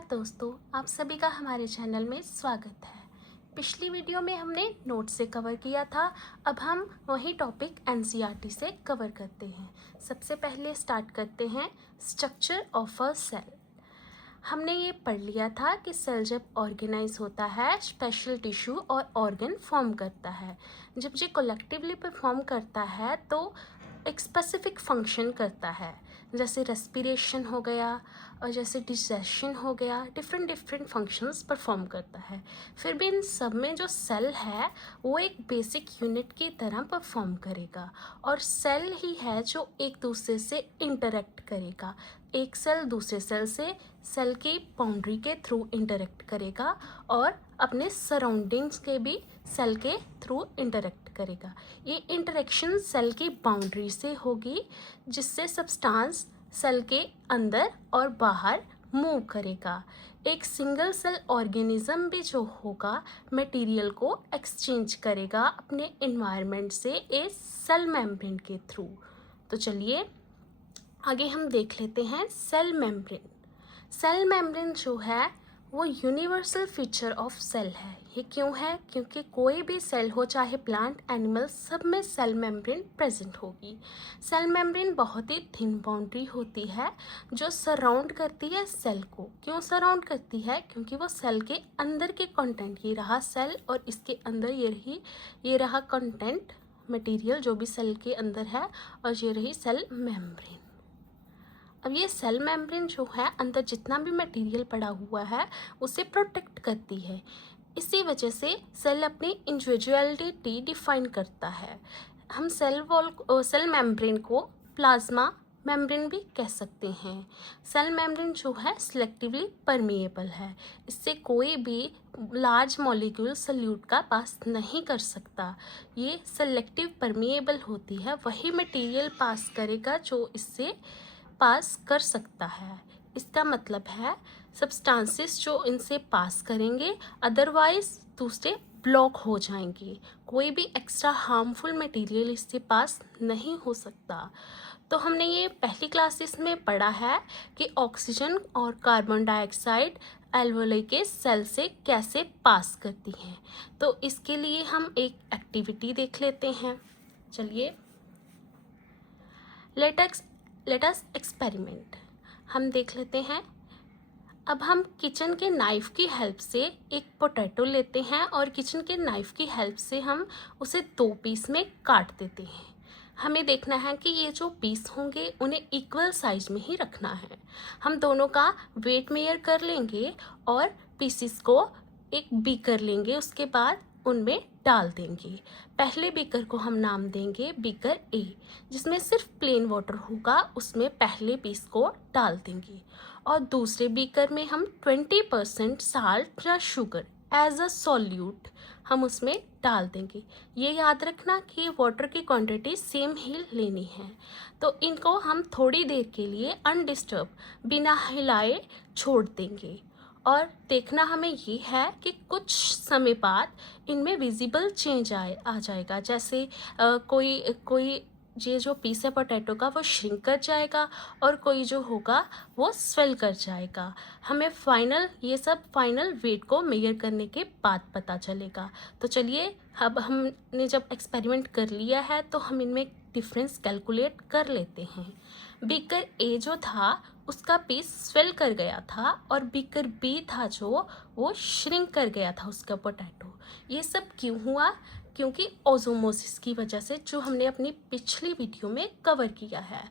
नमस्कार दोस्तों, आप सभी का हमारे चैनल में स्वागत है। पिछली वीडियो में हमने नोट से कवर किया था। अब हम वही टॉपिक एनसीईआरटी से कवर करते हैं। सबसे पहले स्टार्ट करते हैं स्ट्रक्चर ऑफ अ सेल। हमने ये पढ़ लिया था कि सेल जब ऑर्गेनाइज होता है स्पेशल टिश्यू और ऑर्गन फॉर्म करता है। जब ये कलेक्टिवली परफॉर्म करता है तो एक स्पेसिफिक फंक्शन करता है, जैसे रेस्पिरेशन हो गया और जैसे डिजेशन हो गया। डिफरेंट फंक्शंस परफॉर्म करता है। फिर भी इन सब में जो सेल है वो एक बेसिक यूनिट की तरह परफॉर्म करेगा और सेल ही है जो एक दूसरे से इंटरेक्ट करेगा। एक सेल दूसरे सेल से सेल की बाउंड्री के थ्रू इंटरेक्ट करेगा और अपने सराउंडिंग्स के भी सेल के थ्रू इंटरेक्ट करेगा। ये इंटरेक्शन सेल की बाउंड्री से होगी, जिससे सब्सटेंस सेल के अंदर और बाहर मूव करेगा। एक सिंगल सेल ऑर्गेनिज्म भी जो होगा मटेरियल को एक्सचेंज करेगा अपने एनवायरनमेंट से एक सेल मेम्ब्रेन के थ्रू। तो चलिए आगे हम देख लेते हैं सेल मेम्ब्रेन। सेल मेम्ब्रेन जो है वो यूनिवर्सल फीचर ऑफ सेल है। ये क्यों है? क्योंकि कोई भी सेल हो, चाहे प्लांट, एनिमल, सब में सेल मेम्ब्रेन प्रेजेंट होगी। सेल मेम्ब्रेन बहुत ही थिन बाउंड्री होती है जो सराउंड करती है सेल को। क्यों सराउंड करती है? क्योंकि वो सेल के अंदर के कंटेंट, ये रहा सेल और इसके अंदर ये रहा कंटेंट मटेरियल जो भी सेल के अंदर है, और ये रही सेल मेम्ब्रेन। अब ये सेल मेम्ब्रेन जो है अंदर जितना भी मटेरियल पड़ा हुआ है उसे प्रोटेक्ट करती है। इसी वजह से सेल अपनी इंडिविजुअलिटी डिफाइन करता है। हम सेल मेम्ब्रेन को प्लाज्मा मेम्ब्रेन भी कह सकते हैं। सेल मेम्ब्रेन जो है सिलेक्टिवली परमिएबल है। इससे कोई भी लार्ज मॉलिक्यूल सल्यूट का पास नहीं कर सकता। ये सेलेक्टिव परमिएबल होती है, वही मटेरियल पास करेगा जो इससे पास कर सकता है। इसका मतलब है सब्सटेंसेस जो इनसे पास करेंगे, अदरवाइज दूसरे ब्लॉक हो जाएंगे। कोई भी एक्स्ट्रा हार्मफुल मटेरियल इससे पास नहीं हो सकता। तो हमने ये पहली क्लासेस में पढ़ा है कि ऑक्सीजन और कार्बन डाइऑक्साइड एल्वेओली के सेल से कैसे पास करती हैं। तो इसके लिए हम एक एक्टिविटी देख लेते हैं। चलिए लेट अस एक्सपेरिमेंट। हम देख लेते हैं। अब हम किचन के नाइफ़ की हेल्प से एक पोटैटो लेते हैं और किचन के नाइफ़ की हेल्प से हम उसे 2 पीस में काट देते हैं। हमें देखना है कि ये जो पीस होंगे उन्हें इक्वल साइज में ही रखना है। हम दोनों का वेट मेयर कर लेंगे और पीसीस को एक बीकर लेंगे, उसके बाद उनमें डाल देंगे। पहले बीकर को हम नाम देंगे बीकर ए, जिसमें सिर्फ प्लेन वाटर होगा, उसमें पहले पीस को डाल देंगे। और दूसरे बीकर में हम 20% साल्ट या शुगर एज अ सॉल्यूट हम उसमें डाल देंगे। ये याद रखना कि वाटर की क्वांटिटी सेम ही लेनी है। तो इनको हम थोड़ी देर के लिए अनडिस्टर्ब बिना हिलाए छोड़ देंगे और देखना हमें ये है कि कुछ समय बाद इनमें विजिबल चेंज आ जाएगा। जैसे कोई ये जो पीस है पोटैटो का वो श्रिंक कर जाएगा और कोई जो होगा वो स्वेल कर जाएगा। हमें ये सब फाइनल वेट को मेजर करने के बाद पता चलेगा। तो चलिए अब हमने जब एक्सपेरिमेंट कर लिया है तो हम इनमें डिफरेंस कैलकुलेट कर लेते हैं। बीकर ए जो था उसका पीस स्वेल कर गया था और बीकर बी था जो वो श्रिंक कर गया था उसका पोटैटो। ये सब क्यों हुआ? क्योंकि ओजोमोसिस की वजह से, जो हमने अपनी पिछली वीडियो में कवर किया है।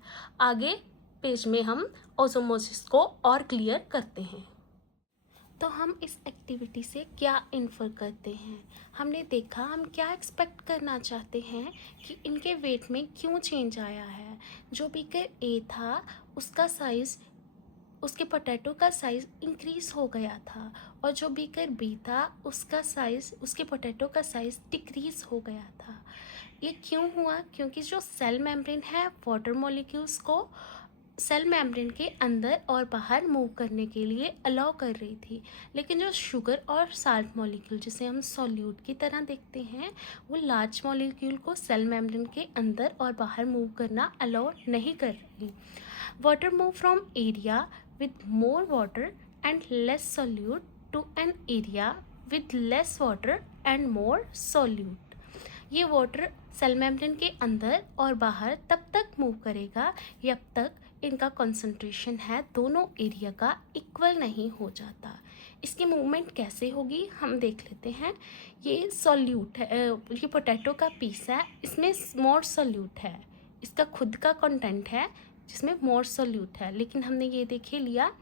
आगे पेज में हम ओजोमोसिस को और क्लियर करते हैं। तो हम इस एक्टिविटी से क्या इन्फर करते हैं? हमने देखा हम क्या एक्सपेक्ट करना चाहते हैं कि इनके वेट में क्यों चेंज आया है। जो बीकर ए था उसका साइज़, उसके पोटैटो का साइज़ इंक्रीज़ हो गया था और जो बीकर बी था उसका साइज़, उसके पोटैटो का साइज़ डिक्रीज़ हो गया था। ये क्यों हुआ? क्योंकि जो सेल मेम्ब्रेन है वाटर मॉलिक्यूल्स को सेल मेम्ब्रेन के अंदर और बाहर मूव करने के लिए अलाउ कर रही थी, लेकिन जो शुगर और साल्ट मॉलिक्यूल जिसे हम सॉल्यूट की तरह देखते हैं वो लार्ज मॉलिक्यूल को सेल मेम्ब्रेन के अंदर और बाहर मूव करना अलाउ नहीं कर रही। Water move from area with more water and less solute to an area with less water and more solute. ये वाटर सेल मेम्ब्रेन के अंदर और बाहर तब तक मूव करेगा जब तक इनका कंसंट्रेशन है दोनों एरिया का इक्वल नहीं हो जाता। इसकी मूवमेंट कैसे होगी हम देख लेते हैं। ये सॉल्यूट है, ये पोटैटो का पीस है, इसमें मोर सॉल्यूट है, इसका खुद का कंटेंट है जिसमें मोर सॉल्यूट है, लेकिन हमने ये देखे लिया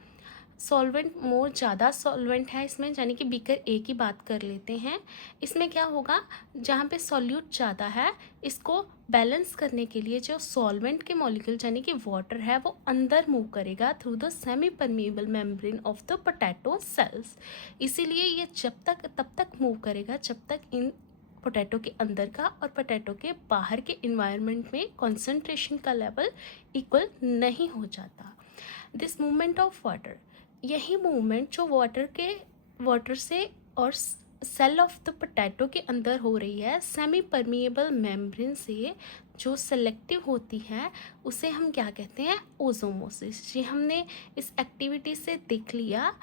सॉल्वेंट मोर ज़्यादा सॉल्वेंट है इसमें, यानी कि बीकर ए की बात कर लेते हैं। इसमें क्या होगा, जहाँ पे सॉल्यूट ज़्यादा है इसको बैलेंस करने के लिए जो सॉल्वेंट के मॉलिक्यूल यानी कि वाटर है वो अंदर मूव करेगा through the semi permeable membrane of the potato cells. इसीलिए ये तब तक मूव करेगा जब तक इन पोटैटो के अंदर का और पोटैटो के बाहर के इन्वायरमेंट में कॉन्सेंट्रेशन का लेवल इक्वल नहीं हो जाता। दिस मूवमेंट ऑफ वाटर, यही मूवमेंट जो वाटर से और सेल ऑफ द पोटैटो के अंदर हो रही है सेमी परमिएबल मेम्ब्रेन से जो सेलेक्टिव होती है उसे हम क्या कहते हैं, ओजोमोसिस। ये हमने इस एक्टिविटी से देख लिया।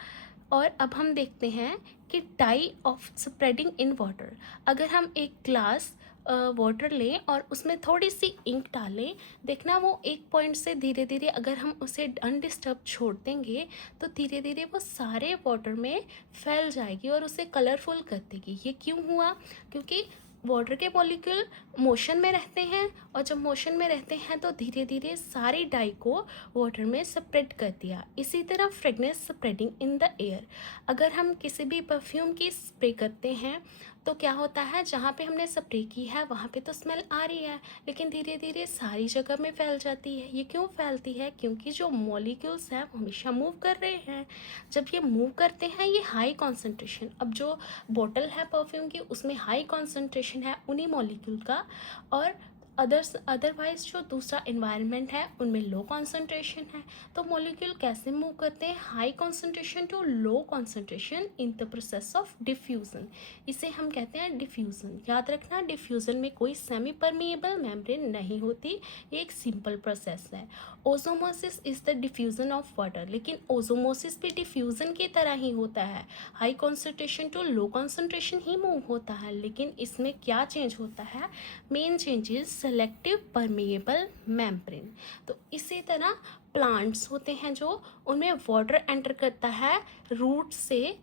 और अब हम देखते हैं कि tie of spreading in water. अगर हम एक ग्लास वाटर लें और उसमें थोड़ी सी इंक डालें, देखना वो एक पॉइंट से धीरे धीरे अगर हम उसे अनडिस्टर्ब छोड़ देंगे तो धीरे धीरे वो सारे वाटर में फैल जाएगी और उसे कलरफुल कर देगी। ये क्यों हुआ, क्योंकि वाटर के मॉलिक्यूल मोशन में रहते हैं और जब मोशन में रहते हैं तो धीरे धीरे सारी डाई को वाटर में स्प्रेड कर दिया। इसी तरह fragrance spreading in the air. अगर हम किसी भी परफ्यूम की स्प्रे करते हैं तो क्या होता है, जहाँ पे हमने स्प्रे की है वहाँ पे तो स्मेल आ रही है लेकिन धीरे धीरे सारी जगह में फैल जाती है। ये क्यों फैलती है, क्योंकि जो मॉलिक्यूल्स हैं वो हमेशा मूव कर रहे हैं। जब ये मूव करते हैं ये हाई कॉन्सेंट्रेशन, अब जो बॉटल है परफ्यूम की उसमें हाई कॉन्सेंट्रेशन है उन्हीं मॉलिक्यूल का, और अदरवाइज जो दूसरा इन्वायरमेंट है उनमें लो कॉन्सेंट्रेशन है। तो मॉलिक्यूल कैसे मूव करते हैं, high concentration to low concentration in the process of diffusion. इसे हम कहते हैं डिफ्यूज़न। याद रखना, डिफ्यूज़न में कोई सेमी परमिएबल मेम्ब्रेन नहीं होती, ये एक सिंपल प्रोसेस है। Osmosis is the diffusion of water, लेकिन ओजोमोसिस भी डिफ्यूज़न की तरह ही होता है, high concentration to low concentration ही मूव होता है। लेकिन इसमें क्या चेंज होता है, main changes selective permeable membrane. तो इसी तरह प्लांट्स होते हैं जो उनमें वाटर एंटर करता है रूट से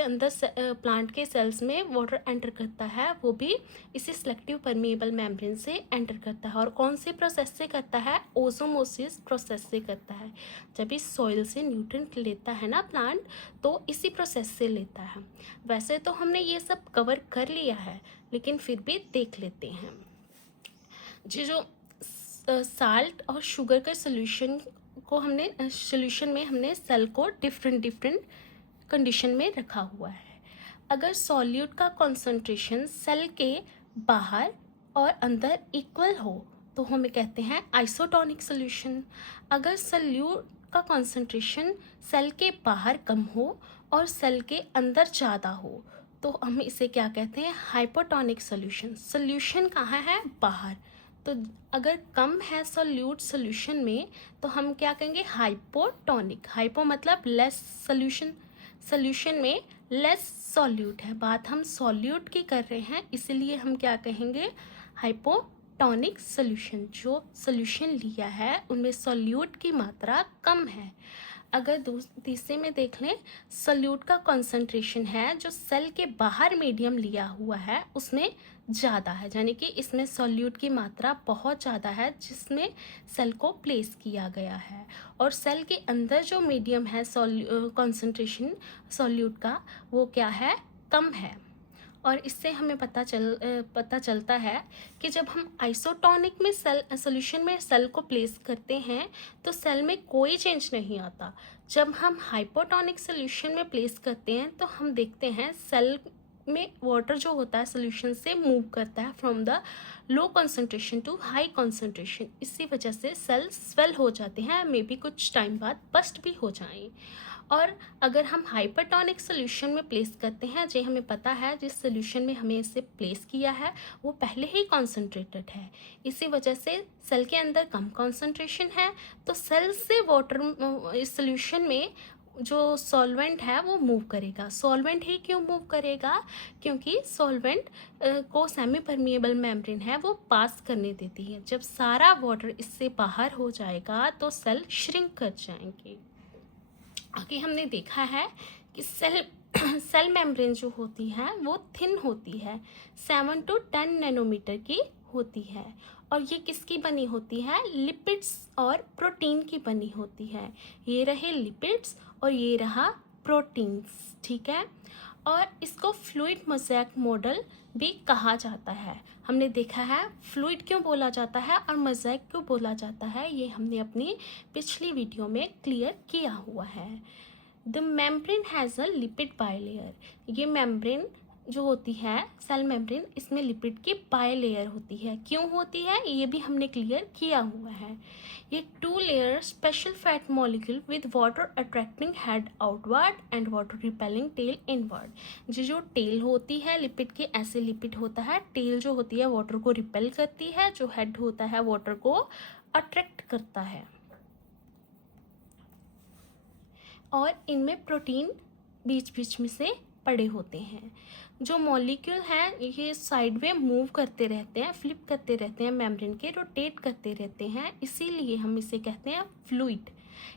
अंदर प्लांट के सेल्स में वाटर एंटर करता है, वो भी इसी सेलेक्टिव परमिएबल मेम्ब्रेन से एंटर करता है। और कौन से प्रोसेस से करता है, ओजोमोसिस प्रोसेस से करता है। जब इस सॉइल से न्यूट्रिएंट लेता है ना प्लांट तो इसी प्रोसेस से लेता है। वैसे तो हमने ये सब कवर कर लिया है लेकिन फिर भी देख लेते हैं। जो साल्ट और शुगर के सोल्यूशन में हमने सेल को डिफरेंट कंडीशन में रखा हुआ है। अगर सॉल्यूट का कॉन्सेंट्रेशन सेल के बाहर और अंदर इक्वल हो तो हमें कहते हैं आइसोटोनिक सोल्यूशन। अगर सॉल्यूट का कॉन्सेंट्रेशन सेल के बाहर कम हो और सेल के अंदर ज़्यादा हो तो हम इसे क्या कहते हैं, हाइपोटोनिक सोल्यूशन। सोल्यूशन कहाँ है, बाहर। तो अगर कम है सॉल्यूट सोल्यूशन में तो हम क्या कहेंगे, हाइपोटोनिक। हाइपो मतलब लेस सोल्यूशन, सोल्यूशन में लेस सॉल्यूट है। बात हम सॉल्यूट की कर रहे हैं इसलिए हम क्या कहेंगे, हाइपोटोनिक सोल्यूशन। जो सोल्यूशन लिया है उनमें सॉल्यूट की मात्रा कम है। अगर तीसरे में देख लें, सॉल्यूट का कॉन्सेंट्रेशन है जो सेल के बाहर मीडियम लिया हुआ है उसमें ज़्यादा है, यानी कि इसमें सॉल्यूट की मात्रा बहुत ज़्यादा है जिसमें सेल को प्लेस किया गया है। और सेल के अंदर जो मीडियम है कॉन्सेंट्रेशन सॉल्यूट का वो क्या है, कम है। और इससे हमें पता चलता है कि जब हम आइसोटोनिक में सोल्यूशन में सेल को प्लेस करते हैं तो सेल में कोई चेंज नहीं आता। जब हम हाइपोटोनिक सोल्यूशन में प्लेस करते हैं तो हम देखते हैं सेल में वाटर जो होता है सोल्यूशन से मूव करता है from the low concentration to high concentration. इसी वजह से सेल स्वेल हो जाते हैं, मे बी कुछ टाइम बाद बस्ट भी हो जाएं। और अगर हम हाइपरटोनिक सोल्यूशन में प्लेस करते हैं, जो हमें पता है जिस सोल्यूशन में हमें इसे प्लेस किया है वो पहले ही कॉन्सेंट्रेटेड है, इसी वजह से सेल के अंदर कम कॉन्सेंट्रेशन है तो सेल से वाटर इस सोल्यूशन में जो सॉल्वेंट है वो मूव करेगा। सॉल्वेंट ही क्यों मूव करेगा? क्योंकि सॉल्वेंट को सेमी परमिएबल मेम्ब्रेन है वो पास करने देती है। जब सारा वाटर इससे बाहर हो जाएगा तो सेल श्रिंक कर जाएंगे। आगे हमने देखा है कि सेल मेम्ब्रेन जो होती है वो थिन होती है, 7 to 10 नैनोमीटर की होती है। और ये किसकी बनी होती है? लिपिड्स और प्रोटीन की बनी होती है। ये रहे लिपिड्स और ये रहा प्रोटीन्स, ठीक है। और इसको फ्लूइड मोज़ेक मॉडल भी कहा जाता है। हमने देखा है फ्लूइड क्यों बोला जाता है और मोज़ेक क्यों बोला जाता है, ये हमने अपनी पिछली वीडियो में क्लियर किया हुआ है। The membrane has a lipid bilayer. ये मेम्ब्रेन जो होती है सेल मेम्ब्रेन, इसमें लिपिड की बाइलेयर होती है। क्यों होती है ये भी हमने क्लियर किया हुआ है। ये 2 layer special fat molecule with water attracting head outward and water repelling tail inward. जो टेल होती है लिपिड की, ऐसे लिपिड होता है। टेल जो होती है वाटर को रिपेल करती है, जो हेड होता है वाटर को अट्रैक्ट करता है। और इनमें प्रोटीन बीच बीच में से पड़े होते हैं। जो मॉलिक्यूल हैं ये साइड में मूव करते रहते हैं, फ्लिप करते रहते हैं, मेम्ब्रेन के रोटेट करते रहते हैं, इसीलिए हम इसे कहते हैं फ्लूइड।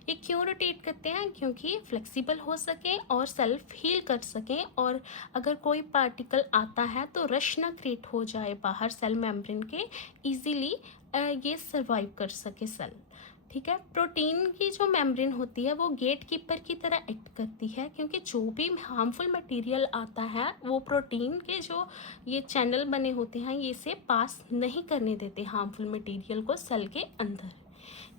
ये क्यों रोटेट करते हैं? क्योंकि फ्लेक्सिबल हो सकें और सेल्फ हील कर सकें, और अगर कोई पार्टिकल आता है तो रश ना क्रिएट हो जाए बाहर सेल मेम्ब्रेन के, इजीली ये सर्वाइव कर सके सेल, ठीक है। प्रोटीन की जो मेम्ब्रेन होती है वो गेट कीपर की तरह एक्ट करती है, क्योंकि जो भी हार्मफुल मटेरियल आता है वो प्रोटीन के जो ये चैनल बने होते हैं ये इसे पास नहीं करने देते हार्मफुल मटेरियल को सेल के अंदर।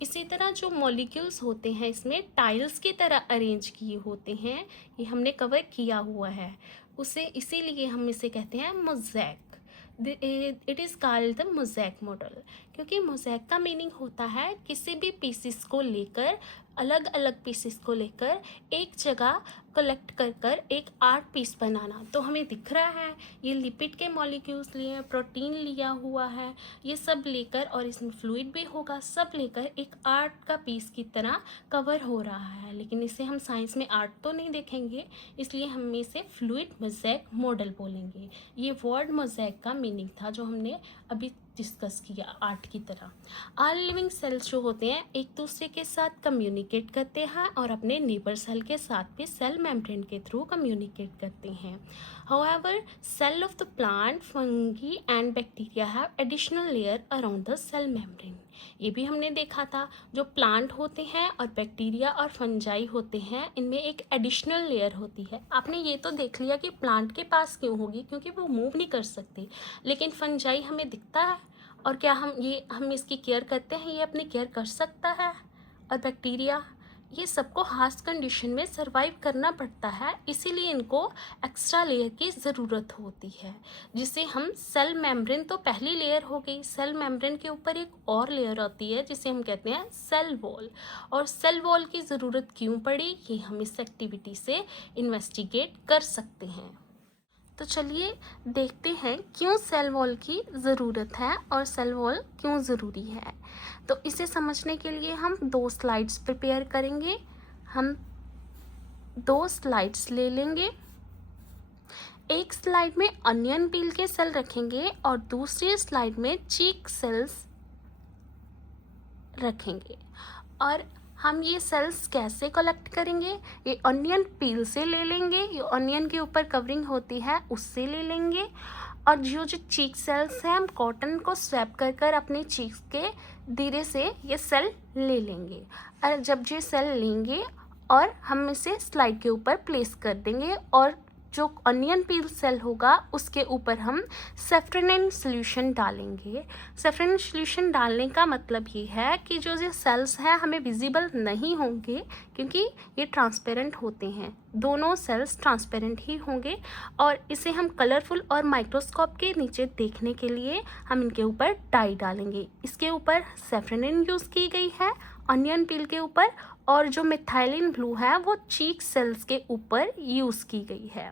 इसी तरह जो मॉलिक्यूल्स होते हैं इसमें टाइल्स की तरह अरेंज किए होते हैं, ये हमने कवर किया हुआ है उसे, इसीलिए हम इसे कहते हैं mosaic. It is called the mosaic model, क्योंकि मोज़ेक का मीनिंग होता है किसी भी पीसेस को लेकर, अलग अलग पीसेस को लेकर एक जगह कलेक्ट कर कर एक आर्ट पीस बनाना। तो हमें दिख रहा है ये लिपिड के मॉलिक्यूल्स लिए हैं, प्रोटीन लिया हुआ है, ये सब लेकर, और इसमें फ्लूइड भी होगा, सब लेकर एक आर्ट का पीस की तरह कवर हो रहा है। लेकिन इसे हम साइंस में आर्ट तो नहीं देखेंगे, इसलिए हम इसे फ्लूइड मोज़ेक मॉडल बोलेंगे। ये वर्ड मोज़ेक का मीनिंग था जो हमने अभी डिस्कस किया आर्ट की तरह। ऑल लिविंग सेल्स जो होते हैं एक दूसरे के साथ कम्युनिकेट करते हैं और अपने नेबर सेल के साथ भी सेल मेम्ब्रेन के थ्रू कम्युनिकेट करते हैं। However, cell of the plant, fungi and bacteria have additional layer around the cell membrane. ये भी हमने देखा था, जो प्लांट होते हैं और बैक्टीरिया और फंजाई होते हैं इनमें एक एडिशनल लेयर होती है। आपने ये तो देख लिया कि प्लांट के पास क्यों होगी, क्योंकि वो मूव नहीं कर सकती, लेकिन फंजाई हमें दिखता है, और क्या हम इसकी केयर करते हैं, ये अपनी केयर कर सकता है। और बैक्टीरिया, ये सबको हार्श कंडीशन में सरवाइव करना पड़ता है, इसीलिए इनको एक्स्ट्रा लेयर की ज़रूरत होती है, जिसे हम सेल मेम्ब्रेन, तो पहली लेयर हो गई, सेल मेम्ब्रेन के ऊपर एक और लेयर आती है जिसे हम कहते हैं सेल वॉल। और सेल वॉल की ज़रूरत क्यों पड़ी ये हम इस एक्टिविटी से इन्वेस्टिगेट कर सकते हैं। तो चलिए देखते हैं क्यों सेल वॉल की ज़रूरत है और सेल वॉल क्यों ज़रूरी है। तो इसे समझने के लिए हम 2 स्लाइड्स प्रिपेयर करेंगे। हम 2 स्लाइड्स ले लेंगे, एक स्लाइड में अनियन पील के सेल रखेंगे और दूसरी स्लाइड में चीक सेल्स रखेंगे। और हम ये सेल्स कैसे कलेक्ट करेंगे? ये अनियन पील से ले लेंगे, ये अनियन के ऊपर कवरिंग होती है उससे ले लेंगे। और जो चीक सेल्स हैं हम कॉटन को स्वैप कर कर अपने चीक्स के धीरे से ये सेल ले लेंगे। और जब ये सेल लेंगे और हम इसे स्लाइड के ऊपर प्लेस कर देंगे, और जो अनियन पील सेल होगा उसके ऊपर हम सेफ्रेनिन सॉल्यूशन डालेंगे। सेफ्रेनिन सॉल्यूशन डालने का मतलब ये है कि जो सेल्स हैं हमें विजिबल नहीं होंगे, क्योंकि ये ट्रांसपेरेंट होते हैं, दोनों सेल्स ट्रांसपेरेंट ही होंगे। और इसे हम कलरफुल और माइक्रोस्कोप के नीचे देखने के लिए हम इनके ऊपर डाई डालेंगे। इसके ऊपर सेफ्रेनिन यूज़ की गई है अनियन पील के ऊपर, और जो मिथाइलिन ब्लू है वो चीक सेल्स के ऊपर यूज़ की गई है।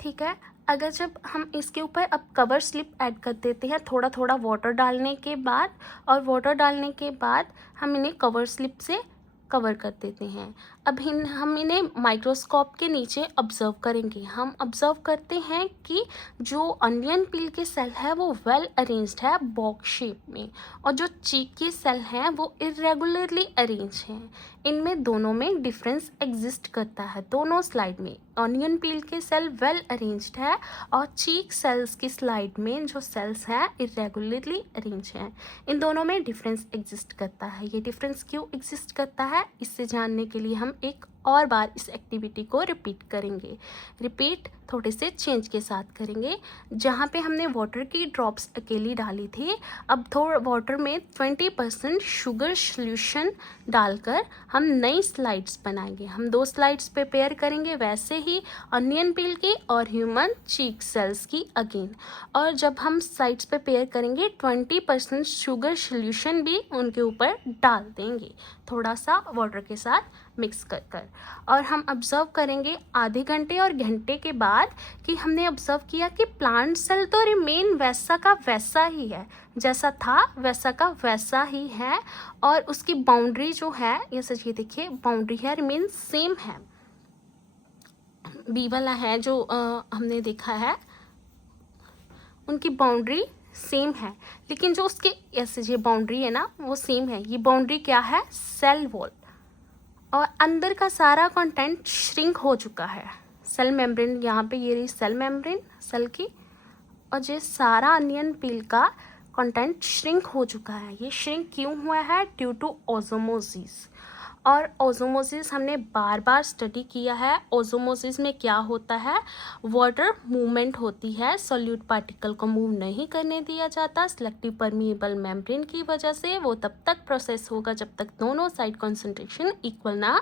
ठीक है, अगर जब हम इसके ऊपर अब कवर स्लिप ऐड कर देते हैं थोड़ा थोड़ा वाटर डालने के बाद, और वाटर डालने के बाद हम इन्हें कवर स्लिप से कवर कर देते हैं। अब हम इन्हें माइक्रोस्कोप के नीचे ऑब्जर्व करेंगे। हम ऑब्जर्व करते हैं कि जो अनियन पील के सेल है वो वेल अरेंज्ड है बॉक्स शेप में, और जो चीक के सेल हैं वो इरेगुलरली अरेंज हैं। इनमें दोनों में डिफरेंस एग्जिस्ट करता है। दोनों स्लाइड में ऑनियन पील के सेल वेल अरेंज्ड है, और चीक सेल्स की स्लाइड में जो सेल्स हैं इरेगुलरली अरेंज हैं। इन दोनों में डिफरेंस एग्जिस्ट करता है। ये डिफरेंस क्यों एग्जिस्ट करता है, इससे जानने के लिए हम एक और बार इस एक्टिविटी को रिपीट करेंगे। रिपीट थोड़े से चेंज के साथ करेंगे। जहाँ पे हमने वाटर की ड्रॉप्स अकेली डाली थी, अब थोड़ा वाटर में 20% शुगर सॉल्यूशन डालकर हम नई स्लाइड्स बनाएंगे। हम 2 स्लाइड्स प्रिपेयर करेंगे, वैसे ही अनियन पील की और ह्यूमन चीक सेल्स की अगेन। और जब हम स्लाइड्स प्रिपेयर करेंगे 20% शुगर सॉल्यूशन भी उनके ऊपर डाल देंगे, थोड़ा सा वाटर के साथ मिक्स कर और हम ऑब्जर्व करेंगे आधे घंटे और घंटे के बाद कि हमने ऑब्जर्व किया कि प्लांट सेल तो रिमेन वैसा का वैसा ही है, जैसा था वैसा का वैसा ही है, और उसकी बाउंड्री जो है, ये सच ये देखिए बाउंड्री है रिमेन सेम है। बी वाला है जो हमने देखा है उनकी बाउंड्री सेम है, लेकिन जो उसके ऐसे ये बाउंड्री है ना वो सेम है। ये बाउंड्री क्या है, सेल वॉल, और अंदर का सारा कंटेंट श्रिंक हो चुका है। सेल मेम्ब्रेन, यहाँ पे ये रही सेल मेम्ब्रेन सेल की, और ये सारा अनियन पील का कंटेंट श्रिंक हो चुका है। ये श्रिंक क्यों हुआ है, ड्यू टू ओजोमोसिस। और ओजोमोसिस हमने बार बार स्टडी किया है। ओजोमोसिस में क्या होता है, वाटर मूवमेंट होती है, सॉल्यूट पार्टिकल को मूव नहीं करने दिया जाता। सिलेक्टिव परमिएबल मेम्ब्रेन की वजह से वो तब तक प्रोसेस होगा जब तक दोनों साइड कंसंट्रेशन इक्वल ना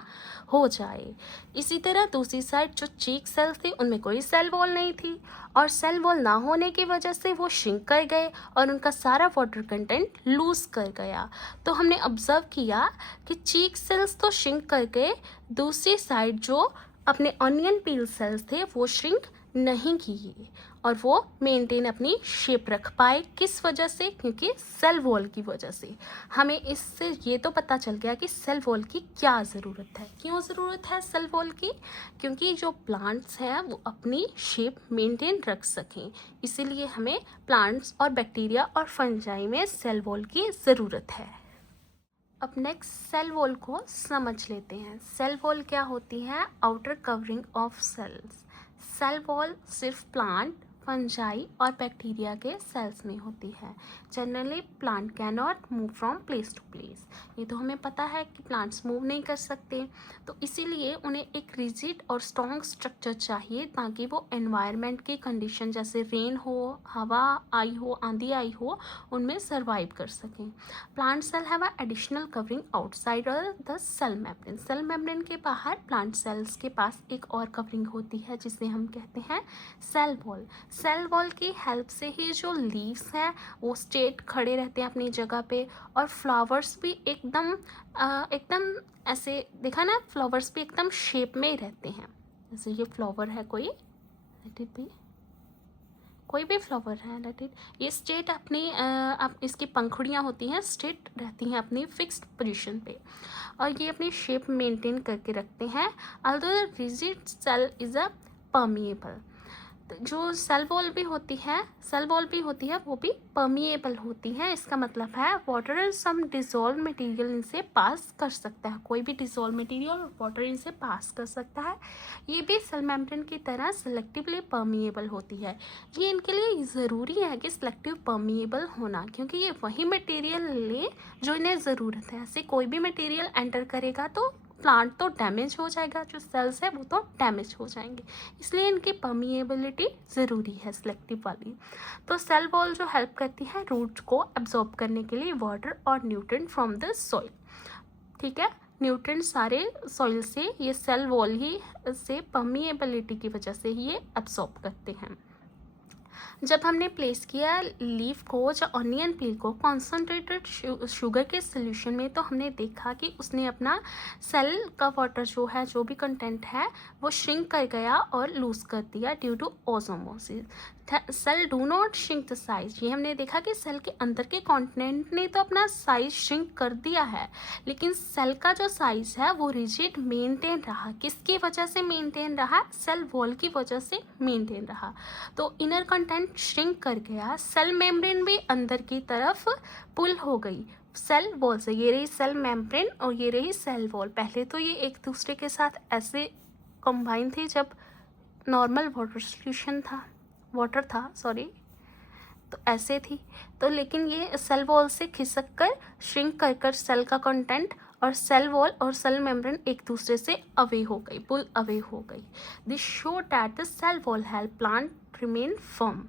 हो जाए। इसी तरह दूसरी साइड जो चीक सेल्स थे उनमें कोई सेल वॉल नहीं थी, और सेल वॉल ना होने की वजह से वो श्रिंक कर गए और उनका सारा वाटर कंटेंट लूज कर गया। तो हमने ऑब्जर्व किया कि चीक सेल्स तो श्रिंक कर गए, दूसरी साइड जो अपने अनियन पील सेल्स थे वो श्रिंक नहीं किए, और वो मेंटेन अपनी शेप रख पाए। किस वजह से, क्योंकि सेल वॉल की वजह से। हमें इससे ये तो पता चल गया कि सेल वॉल की क्या ज़रूरत है। क्यों ज़रूरत है सेल वॉल की, क्योंकि जो प्लांट्स हैं वो अपनी शेप मेंटेन रख सकें, इसीलिए हमें प्लांट्स और बैक्टीरिया और फंजाई में सेल वॉल की ज़रूरत है। अब नेक्स्ट सेल वॉल को समझ लेते हैं। सेल वॉल क्या होती है, outer covering of cells. Cell wall सिर्फ प्लांट, फंजाई और बैक्टीरिया के सेल्स में होती है। Generally plant can not move from place to place. ये तो हमें पता है कि प्लांट्स मूव नहीं कर सकते, तो इसीलिए उन्हें एक रिजिड और स्ट्रॉन्ग स्ट्रक्चर चाहिए ताकि वो एनवायरनमेंट की कंडीशन जैसे रेन हो, हवा आई हो, आंधी आई हो, उनमें सर्वाइव कर सकें। Plant cell have additional covering outside the cell membrane. Cell membrane के बाहर प्लांट सेल्स के पास एक और कवरिंग होती है जिसे हम कहते हैं सेल वॉल। सेल वॉल की हेल्प से ही जो लीव्स हैं वो स्ट्रेट खड़े रहते हैं अपनी जगह पे, और फ्लावर्स भी एकदम ऐसे देखा ना, फ्लावर्स भी एकदम शेप में ही रहते हैं। जैसे ये फ्लावर है कोई, लेट इट बी, कोई भी फ्लावर है, लेट इट, ये स्ट्रेट अपनी इसकी पंखुड़ियाँ होती हैं स्ट्रेट रहती हैं अपनी फिक्स्ड पोजीशन पे, और ये अपनी शेप मेंटेन करके रखते हैं। Although rigid cell is a permeable. जो सेल वॉल भी होती है वो भी परमिएबल होती है। इसका मतलब है वाटर सम डिजोल्व मटेरियल इनसे पास कर सकता है, कोई भी डिजोल्व मटेरियल वाटर इनसे पास कर सकता है। ये भी सेल मेम्ब्रेन की तरह सेलेक्टिवली परमिएबल होती है। ये इनके लिए ज़रूरी है कि सेलेक्टिव परमिएबल होना, क्योंकि ये वही मटेरियल ले जो इन्हें ज़रूरत है। ऐसे कोई भी मटेरियल एंटर करेगा तो प्लांट तो डैमेज हो जाएगा, जो सेल्स है वो तो डैमेज हो जाएंगे, इसलिए इनकी परमिएबिलिटी ज़रूरी है सेलेक्टिव वाली। तो सेल वॉल जो हेल्प करती है रूट को एब्जॉर्ब करने के लिए वाटर और न्यूट्रिएंट फ्रॉम द सॉइल। ठीक है, न्यूट्रिएंट सारे सॉइल से ये सेल वॉल ही से परमिएबिलिटी की वजह से ही ये एब्जॉर्ब करते हैं। जब हमने प्लेस किया लीफ को या ऑनियन पील को कॉन्सनट्रेटेड शुगर के सोल्यूशन में, तो हमने देखा कि उसने अपना सेल का वाटर जो है, जो भी कंटेंट है, वो श्रिंक कर गया और लूज कर दिया due to osmosis. Cell do not shrink the size, ये हमने देखा कि सेल के अंदर के कंटेंट ने तो अपना साइज श्रिंक कर दिया है, लेकिन सेल का जो साइज है वो रिजिड मेंटेन रहा। किसकी वजह से मेंटेन रहा? सेल वॉल की वजह से मेंटेन रहा। तो इनर कंटेंट श्रिंक कर गया, सेल मेम्ब्रेन भी अंदर की तरफ पुल हो गई सेल वॉल से। ये रही सेल मेम्ब्रेन और ये रही सेल वॉल। पहले तो ये एक दूसरे के साथ ऐसे कंबाइन थी जब नॉर्मल वाटर था सॉरी, तो ऐसे थी। तो लेकिन ये सेल वॉल से खिसक कर श्रिंक कर कर सेल का कंटेंट और सेल वॉल और सेल मेम्ब्रेन एक दूसरे से अवे हो गई, पुल अवे हो गई। This show that the cell wall help plant remain firm.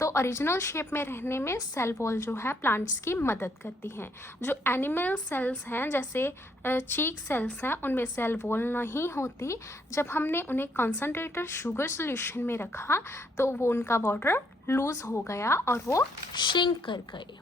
तो ओरिजिनल शेप में रहने में सेल वॉल जो है प्लांट्स की मदद करती हैं। जो एनिमल सेल्स हैं जैसे चीक सेल्स हैं, उनमें सेल वॉल नहीं होती। जब हमने उन्हें कंसनट्रेटेड शुगर सोल्यूशन में रखा तो वो उनका वाटर लूज हो गया और वो श्रिंक कर गए।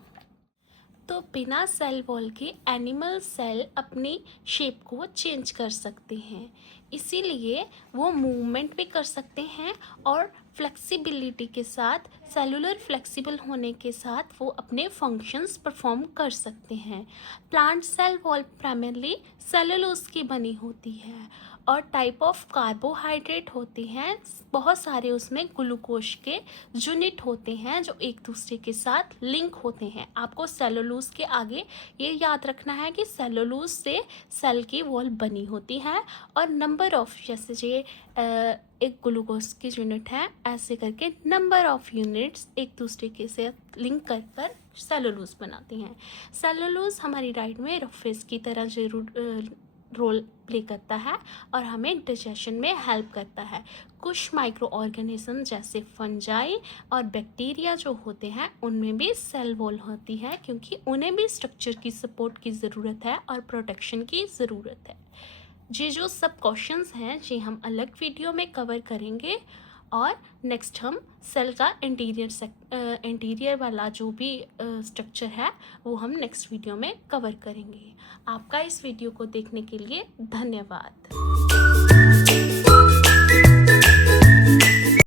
तो बिना सेल वॉल के एनिमल सेल अपनी शेप को चेंज कर सकते हैं, इसीलिए वो मूवमेंट भी कर सकते हैं और फ्लेक्सिबिलिटी के साथ, सेलुलर फ्लेक्सिबल होने के साथ वो अपने फंक्शंस परफॉर्म कर सकते हैं। Plant cell wall primarily cellulose की बनी होती है और टाइप ऑफ कार्बोहाइड्रेट होते हैं। बहुत सारे उसमें ग्लूकोज के यूनिट होते हैं जो एक दूसरे के साथ लिंक होते हैं। आपको सेलुलोज के आगे ये याद रखना है कि सेलुलोज से सेल की वॉल बनी होती है और नंबर ऑफ, जैसे ये एक ग्लूकोज की यूनिट है, ऐसे करके नंबर ऑफ यूनिट्स एक दूसरे के साथ लिंक कर सेलुलोज बनाती हैं। सेलुलोज हमारी डाइट में रफेज की तरह जरूर रोल प्ले करता है और हमें डाइजेशन में हेल्प करता है। कुछ माइक्रो ऑर्गेनिज्म जैसे फंजाई और बैक्टीरिया जो होते हैं उनमें भी सेल वॉल होती है, क्योंकि उन्हें भी स्ट्रक्चर की सपोर्ट की ज़रूरत है और प्रोटेक्शन की ज़रूरत है। ये जो सब क्वेश्चंस हैं ये हम अलग वीडियो में कवर करेंगे और नेक्स्ट हम सेल का इंटीरियर वाला जो भी स्ट्रक्चर है वो हम नेक्स्ट वीडियो में कवर करेंगे। आपका इस वीडियो को देखने के लिए धन्यवाद।